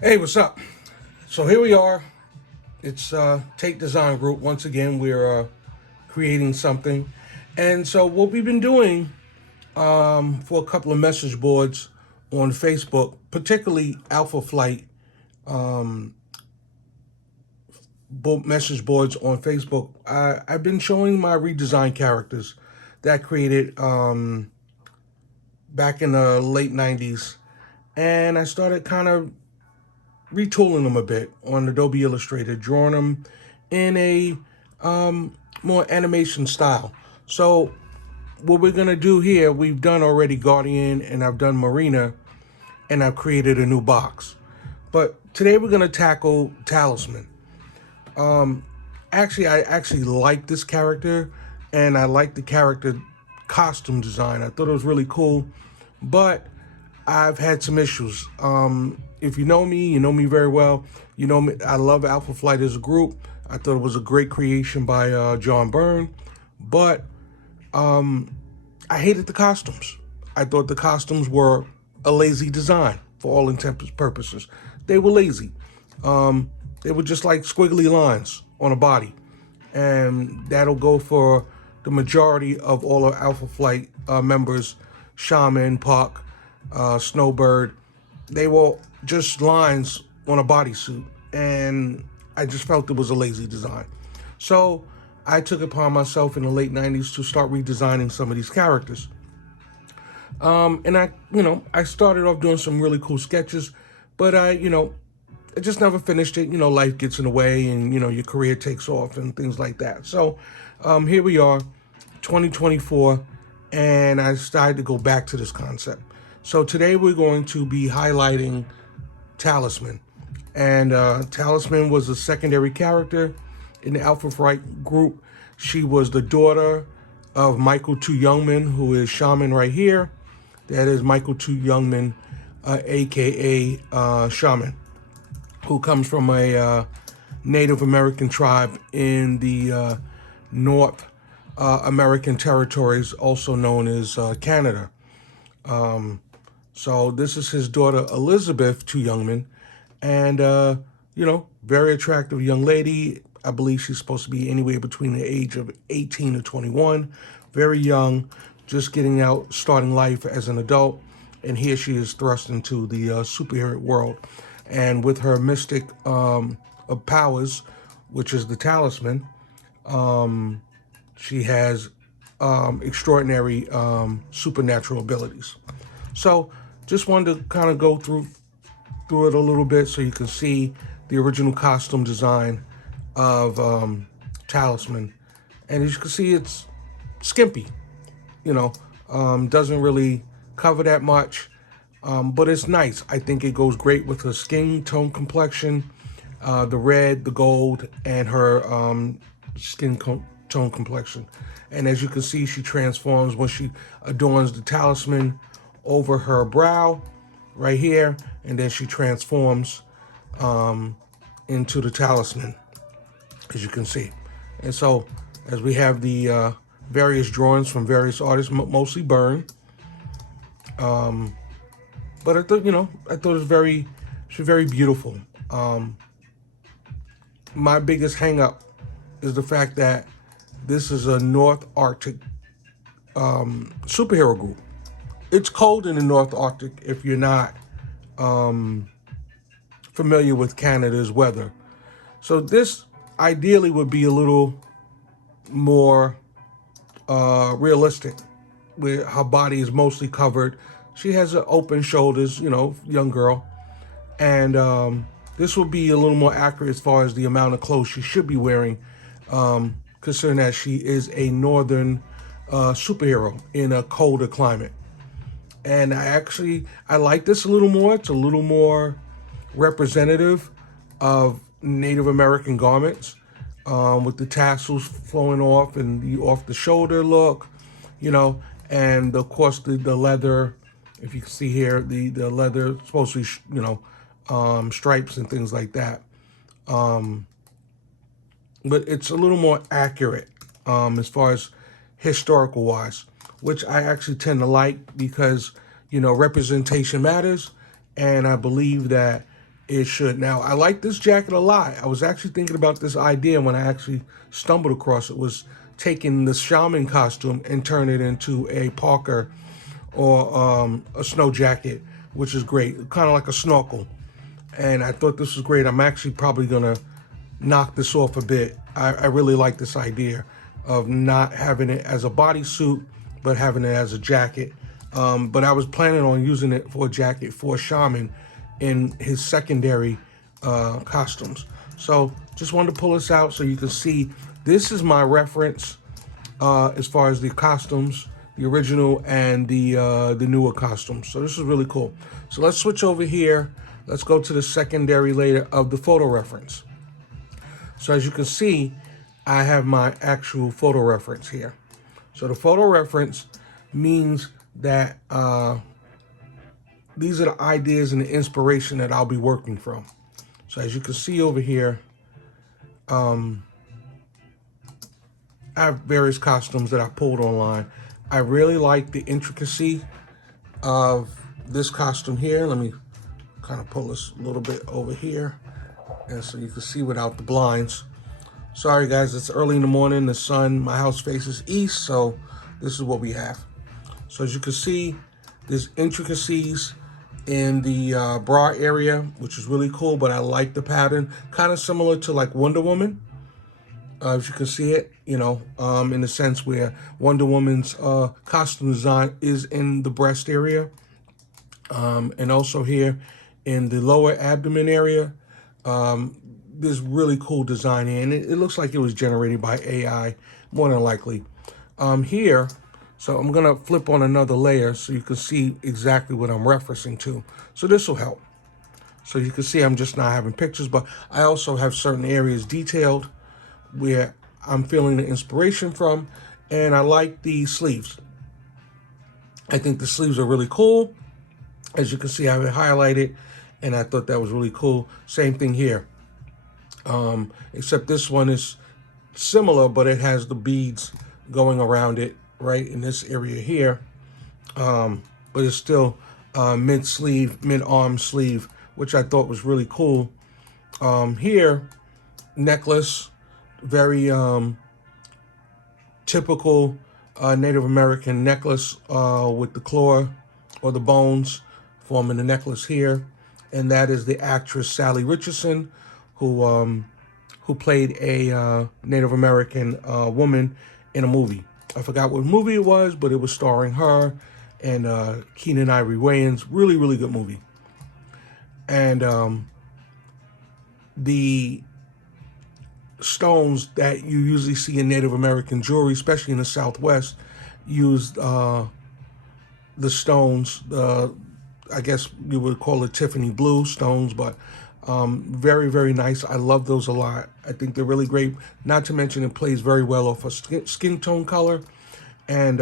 Hey, what's up? So here we are. It's Tate Design Group. Once again, we're creating something. And so what we've been doing for a couple of message boards on Facebook, particularly Alpha Flight message boards on Facebook, I've been showing my redesigned characters that I created back in the late 90s. And I started kind of retooling them a bit on Adobe Illustrator, drawing them in a more animation style. So what we're gonna do here, we've done already Guardian and I've done Marina, and I've created a new box. But today we're gonna tackle Talisman. I actually like this character, and I like the character costume design. I thought it was really cool, but I've had some issues. If you know me very well. You know me. I love Alpha Flight as a group. I thought it was a great creation by John Byrne, but I hated the costumes. I thought the costumes were a lazy design for all intents and purposes. They were lazy. They were just like squiggly lines on a body, and that'll go for the majority of all of Alpha Flight members. Shaman, Puck, Snowbird, they were just lines on a bodysuit, and I just felt it was a lazy design. So I took it upon myself in the late 90s to start redesigning some of these characters. I started off doing some really cool sketches, but I just never finished it. Life gets in the way, and your career takes off and things like that. So here we are, 2024, and I decided to go back to this concept. So today we're going to be highlighting Talisman, and Talisman was a secondary character in the Alpha Flight group. She was the daughter of Michael Two Youngman, who is Shaman right here. That is Michael Two Youngman, aka Shaman, who comes from a Native American tribe in the North American territories, also known as Canada. So this is his daughter, Elizabeth Two Youngman, and very attractive young lady. I believe she's supposed to be anywhere between the age of 18 to 21, very young, just getting out, starting life as an adult, and here she is thrust into the superhero world. And with her mystic of powers, which is the Talisman, she has extraordinary supernatural abilities. So just wanted to kind of go through it a little bit so you can see the original costume design of Talisman. And as you can see, it's skimpy, doesn't really cover that much, but it's nice. I think it goes great with her skin tone complexion, the red, the gold, and her tone complexion. And as you can see, she transforms when she adorns the Talisman over her brow right here, and then she transforms into the Talisman, as you can see. And so as we have the various drawings from various artists, mostly Byrne, but I thought it was very beautiful. My biggest hang up is the fact that this is a North Arctic superhero group. It's cold in the North Arctic if you're not familiar with Canada's weather. So this ideally would be a little more realistic, where her body is mostly covered. She has open shoulders, young girl. And this will be a little more accurate as far as the amount of clothes she should be wearing, considering that she is a northern superhero in a colder climate. And I like this a little more. It's a little more representative of Native American garments, with the tassels flowing off and the off the shoulder look, and of course the leather. If you can see here, the leather supposed to be, stripes and things like that. But it's a little more accurate as far as historical wise, which I actually tend to like because representation matters, and I believe that it should. Now, I like this jacket a lot. I was actually thinking about this idea when I actually stumbled across it, was taking the shaman costume and turn it into a parka or a snow jacket, which is great, kind of like a snorkel. And I thought this was great. I'm actually probably gonna knock this off a bit. I really like this idea of not having it as a bodysuit, but having it as a jacket. But I was planning on using it for a jacket for a shaman in his secondary costumes. So just wanted to pull this out so you can see this is my reference as far as the costumes, the original and the newer costumes. So this is really cool. So let's switch over here. Let's go to the secondary layer of the photo reference. So as you can see, I have my actual photo reference here. So the photo reference means that these are the ideas and the inspiration that I'll be working from. So as you can see over here, I have various costumes that I pulled online. I really like the intricacy of this costume here. Let me kind of pull this a little bit over here, and so you can see without the blinds. Sorry guys, it's early in the morning. The sun, my house faces east, so this is what we have. So as you can see, there's intricacies in the bra area, which is really cool, but I like the pattern. Kind of similar to like Wonder Woman. As you can see it, you know, in the sense where Wonder Woman's costume design is in the breast area. And also here in the lower abdomen area, there's really cool design here. And it looks like it was generated by AI, more than likely. Here, so I'm gonna flip on another layer so you can see exactly what I'm referencing to. So this will help. So you can see I'm just not having pictures, but I also have certain areas detailed where I'm feeling the inspiration from, and I like the sleeves. I think the sleeves are really cool. As you can see, I have it highlighted, and I thought that was really cool. Same thing here, except this one is similar, but it has the beads going around it right in this area here. But it's still mid-sleeve, mid-arm sleeve, which I thought was really cool. Here, necklace, very typical Native American necklace with the claw or the bones forming the necklace here. And that is the actress Sally Richardson, who played a Native American woman in a movie. I forgot what movie it was, but it was starring her and Keenan Ivory Wayans. Really, really good movie. And the stones that you usually see in Native American jewelry, especially in the Southwest, used the stones, I guess you would call it Tiffany blue stones, but very, very nice. I love those a lot. I think they're really great. Not to mention it plays very well off a skin tone color. And,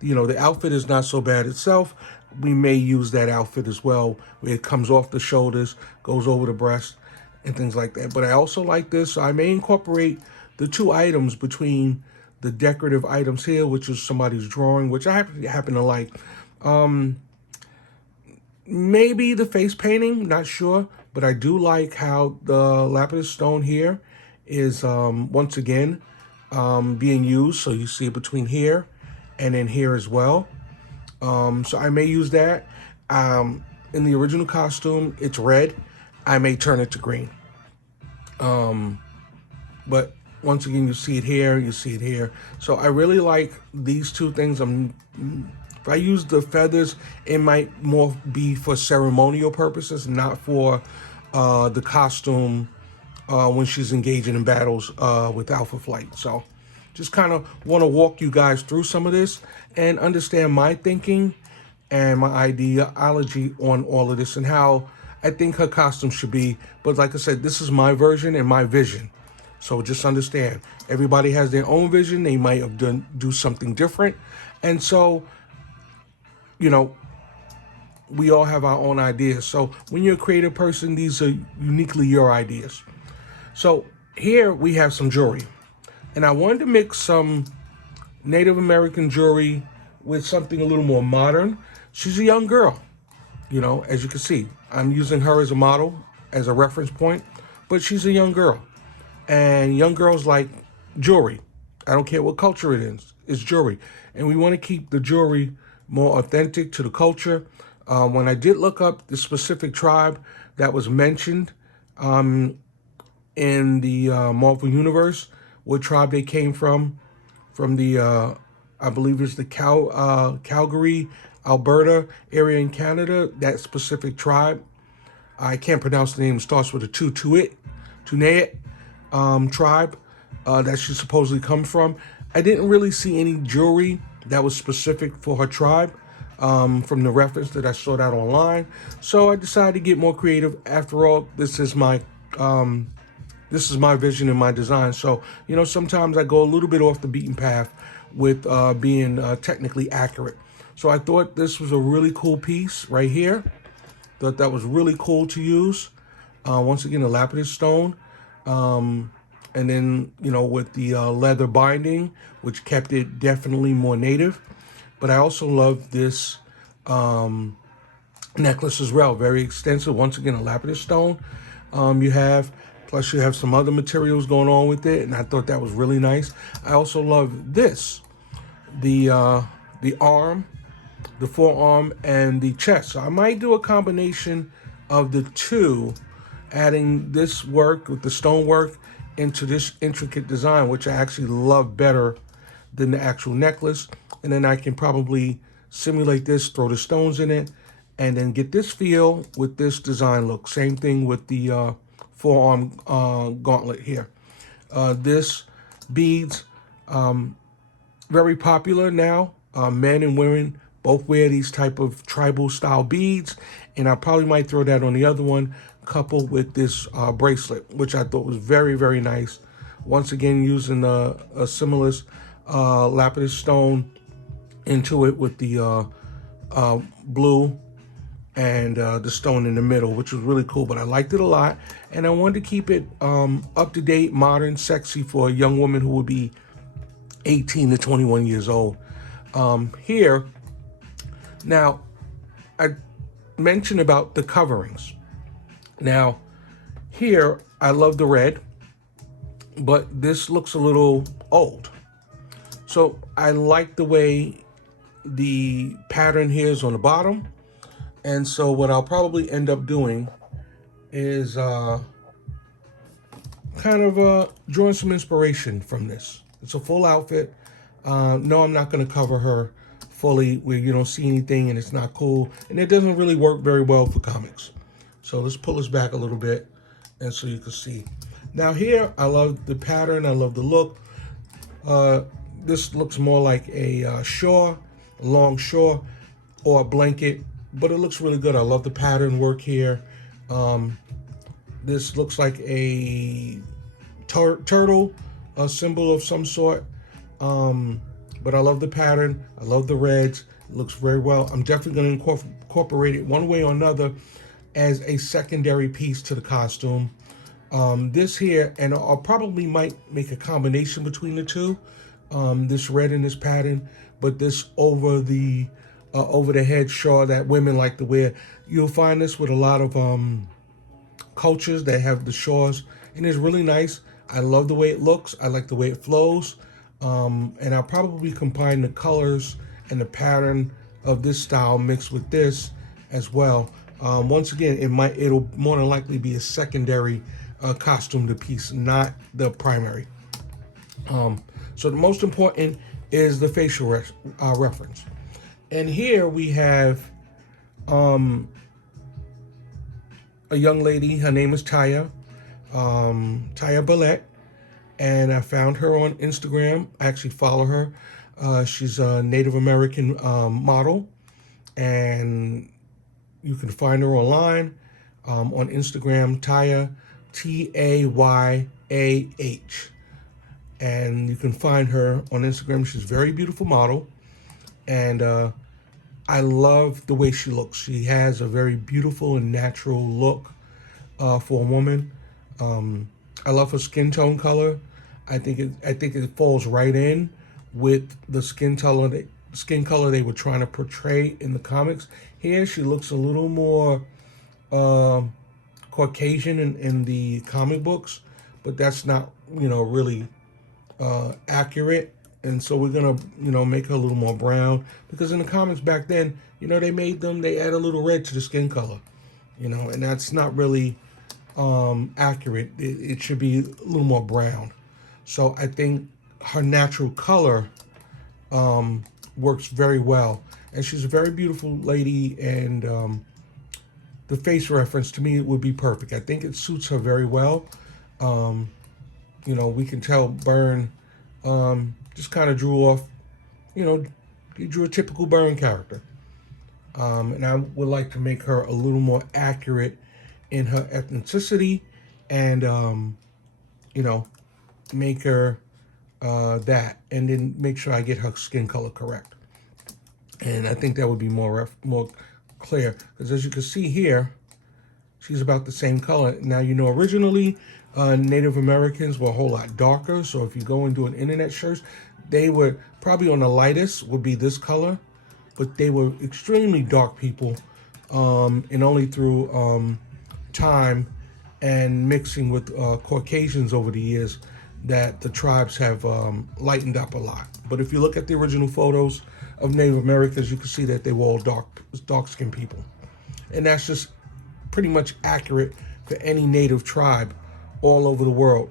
you know, the outfit is not so bad itself. We may use that outfit as well, where it comes off the shoulders, goes over the breast, and things like that. But I also like this. So I may incorporate the two items between the decorative items here, which is somebody's drawing, which I happen to like. Maybe the face painting, not sure, but I do like how the lapis stone here is once again being used. So you see it between here and then here as well. So I may use that. In the original costume, it's red. I may turn it to green. But once again, you see it here, you see it here. So I really like these two things. If I use the feathers, it might more be for ceremonial purposes, not for the costume when she's engaging in battles with Alpha Flight. So just kind of want to walk you guys through some of this and understand my thinking and my ideology on all of this and how I think her costume should be. But like I said, this is my version and my vision. So just understand, everybody has their own vision. They might have do something different. And so, you know, we all have our own ideas. So when you're a creative person, these are uniquely your ideas. So here we have some jewelry. And I wanted to mix some Native American jewelry with something a little more modern. She's a young girl, you know, as you can see. I'm using her as a model as a reference point, but she's a young girl. And young girls like jewelry. I don't care what culture it is, it's jewelry. And we want to keep the jewelry more authentic to the culture. When I did look up the specific tribe that was mentioned in the Marvel Universe, what tribe they came from the, I believe it's the Calgary, Alberta area in Canada, that specific tribe. I can't pronounce the name, it starts with a Tuneet tribe that she supposedly comes from. I didn't really see any jewelry that was specific for her tribe from the reference that I saw that online. So I decided to get more creative. After all, this is my vision and my design. So, you know, sometimes I go a little bit off the beaten path with being technically accurate. So I thought this was a really cool piece right here. Thought that was really cool to use. Once again, a lapis stone. And then, you know, with the leather binding, which kept it definitely more native. But I also love this necklace as well. Very extensive. Once again, a lapis stone. Plus you have some other materials going on with it, and I thought that was really nice. I also love this, the arm, the forearm, and the chest. So I might do a combination of the two, adding this work with the stone work into this intricate design, which I actually love better than the actual necklace. And then I can probably simulate this, throw the stones in it, and then get this feel with this design look. Same thing with the forearm gauntlet here. This beads, very popular now. Men and women both wear these type of tribal style beads, and I probably might throw that on the other one, coupled with this bracelet, which I thought was very, very nice. Once again, using a similar lapis stone into it with the blue and the stone in the middle, which was really cool. But I liked it a lot, and I wanted to keep it up to date, modern, sexy for a young woman who would be 18 to 21 years old. Here, now, I mentioned about the coverings. Now, here, I love the red, but this looks a little old. So I like the way the pattern here is on the bottom. And so what I'll probably end up doing is kind of drawing some inspiration from this. It's a full outfit. No, I'm not going to cover her fully where you don't see anything and it's not cool. And it doesn't really work very well for comics. So let's pull this back a little bit and so you can see. Now here, I love the pattern. I love the look. This looks more like a shawl, a long shawl, or a blanket, but it looks really good. I love the pattern work here. This looks like a turtle, a symbol of some sort. But I love the pattern. I love the reds. It looks very well. I'm definitely going to incorporate it one way or another as a secondary piece to the costume. This here, and I'll probably might make a combination between the two. This red and this pattern, but this over the head shawl that women like to wear. You'll find this with a lot of cultures that have the shawls, and it's really nice. I love the way it looks. I like the way it flows. And I'll probably combine the colors and the pattern of this style mixed with this as well. Once again, it'll more than likely be a secondary costume to piece, not the primary. So the most important is the facial reference. And here we have a young lady. Her name is Taya Billette. And I found her on Instagram. I actually follow her. She's a Native American model. And you can find her online on Instagram, Taya, Tayah. And you can find her on Instagram. She's a very beautiful model. And I love the way she looks. She has a very beautiful and natural look for a woman. I love her skin tone color. I think it falls right in with the skin color they were trying to portray in the comics. Here she looks a little more Caucasian in the comic books, but that's not, really accurate. And so we're gonna, make her a little more brown, because in the comics back then, they add a little red to the skin color, and that's not really accurate. It should be a little more brown. So I think her natural color works very well, and she's a very beautiful lady, and the face reference to me would be perfect. I think it suits her very well. We can tell Byrne just kind of drew off, he drew a typical Byrne character. And I would like to make her a little more accurate in her ethnicity, and, make her that, and then make sure I get her skin color correct. And I think that would be more clear, because as you can see here, she's about the same color. Now, originally Native Americans were a whole lot darker, so if you go and do an internet search, they were probably on the lightest, would be this color, but they were extremely dark people, and only through time and mixing with Caucasians over the years that the tribes have lightened up a lot. But if you look at the original photos of Native Americans, you can see that they were all dark-skinned people. And that's just pretty much accurate for any native tribe all over the world,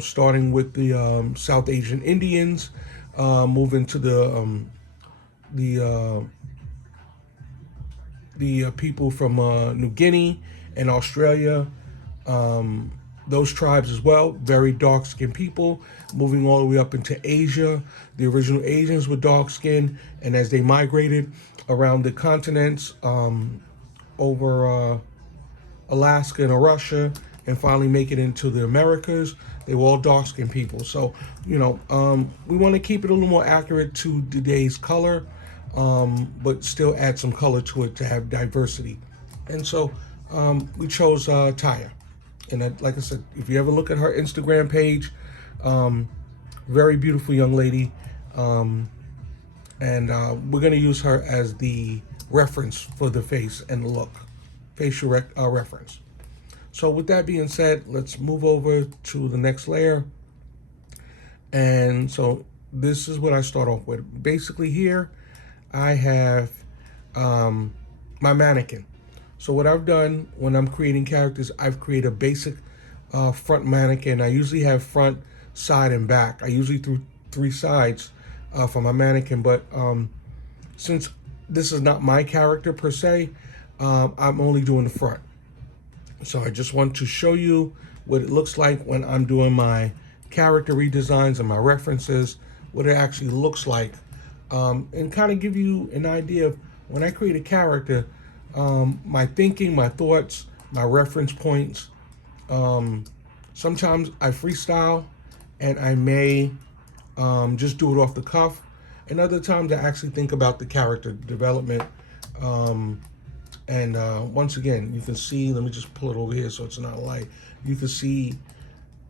starting with the South Asian Indians, moving to the people from New Guinea and Australia, those tribes as well, very dark-skinned people, moving all the way up into Asia. The original Asians were dark-skinned, and as they migrated around the continents, over Alaska and Russia, and finally make it into the Americas, they were all dark-skinned people. So, we want to keep it a little more accurate to today's color, but still add some color to it to have diversity. And so we chose Taya. And like I said, if you ever look at her Instagram page, very beautiful young lady. And we're going to use her as the reference for the face and the look, facial reference. So with that being said, let's move over to the next layer. And so this is what I start off with. Basically here, I have my mannequin. So what I've done when I'm creating characters, I've created a basic front mannequin. I usually have front, side, and back. I usually do 3 sides for my mannequin, but since this is not my character per se, I'm only doing the front. So I just want to show you what it looks like when I'm doing my character redesigns and my references, what it actually looks like, and kind of give you an idea of when I create a character, my thinking, my thoughts, my reference points. Sometimes I freestyle and I may just do it off the cuff, and other times I actually think about the character development. And once again, you can see, let me just pull it over here so it's not light. You can see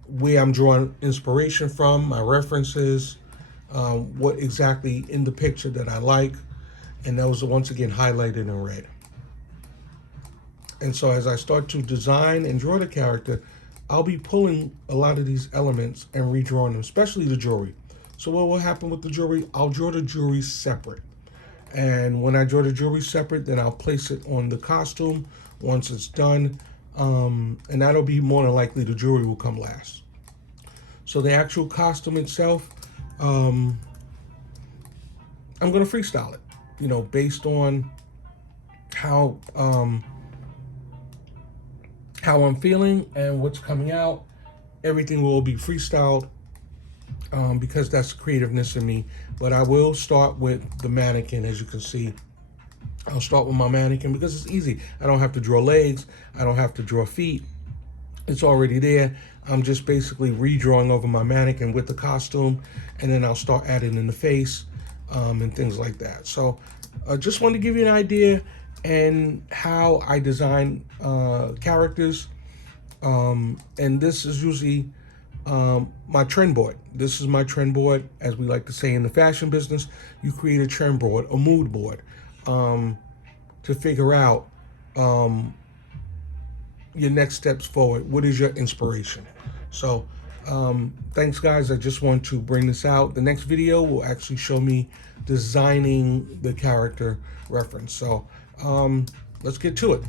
where I'm drawing inspiration from, my references, what exactly in the picture that I like, and those are once again highlighted in red. And so as I start to design and draw the character, I'll be pulling a lot of these elements and redrawing them, especially the jewelry. So what will happen with the jewelry? I'll draw the jewelry separate. And when I draw the jewelry separate, then I'll place it on the costume once it's done. And that'll be more than likely the jewelry will come last. So the actual costume itself, I'm going to freestyle it, based on how I'm feeling and what's coming out. Everything will be freestyled because that's creativeness in me. But I will start with the mannequin, as you can see. I'll start with my mannequin because it's easy. I don't have to draw legs. I don't have to draw feet. It's already there. I'm just basically redrawing over my mannequin with the costume, and then I'll start adding in the face and things like that. So I just wanted to give you an idea and how I design characters. And this is usually my trend board. This is my trend board, as we like to say in the fashion business. You create a trend board, a mood board, to figure out your next steps forward? What is your inspiration? So thanks guys. I just want to bring this out. The next video will actually show me designing the character reference. So let's get to it.